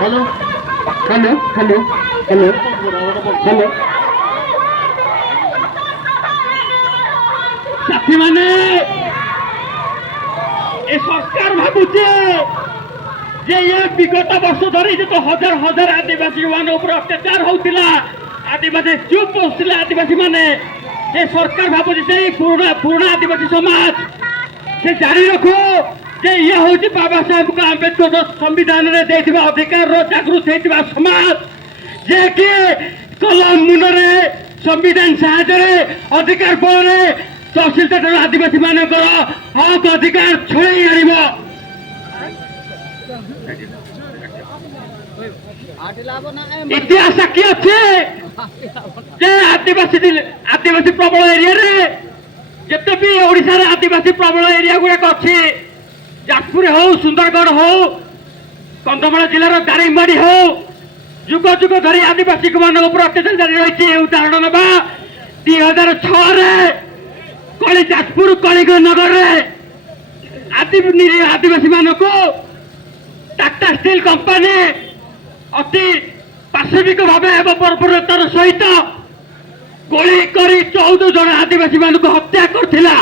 Hello hello hello hello hello साथी माने ए सरकार भाबुचे जे ये विगत वर्ष धरी जो हजार हजार आदिवासी मान ऊपर अत्याचार होतिला आदिवासी चुप बसला आदिवासी माने ये सरकार भाबुचे से पुराना पुराना आदिवासी समाज से जारी रखो जे ये होची बाबा साहेब का अम्बेडकर संविधान रे देथिबा अधिकार रो जागृत हेतिबा समाज जे कि कलम मुनरे संविधान साहाय्य अधिकार बलरे तहसीलदार आदिवासी मानकर हक अधिकार छड़ाई आनिब इतिहास साक्षी अच्छे जे आदिवासी प्रबल एरिया रे जिते भी ओडिशा रे आदिवासी प्रबल एरिया गुड़ाक अच्छी जाजपुर हो सुंदरगढ़ हो कंधमाल जिलार दारिंगबाड़ी हो जुग जुग धरी आदिवासी मान अत्याचार जारी रही उदाहरण ना 2006 कली जाजपुर कलिंग नगर आदिवासी मान को टाटा स्टील कंपानी अति पाशविक भाव बर्बरतार सहित गोली कर 14 जन आदिवासी मान हत्या करथिला।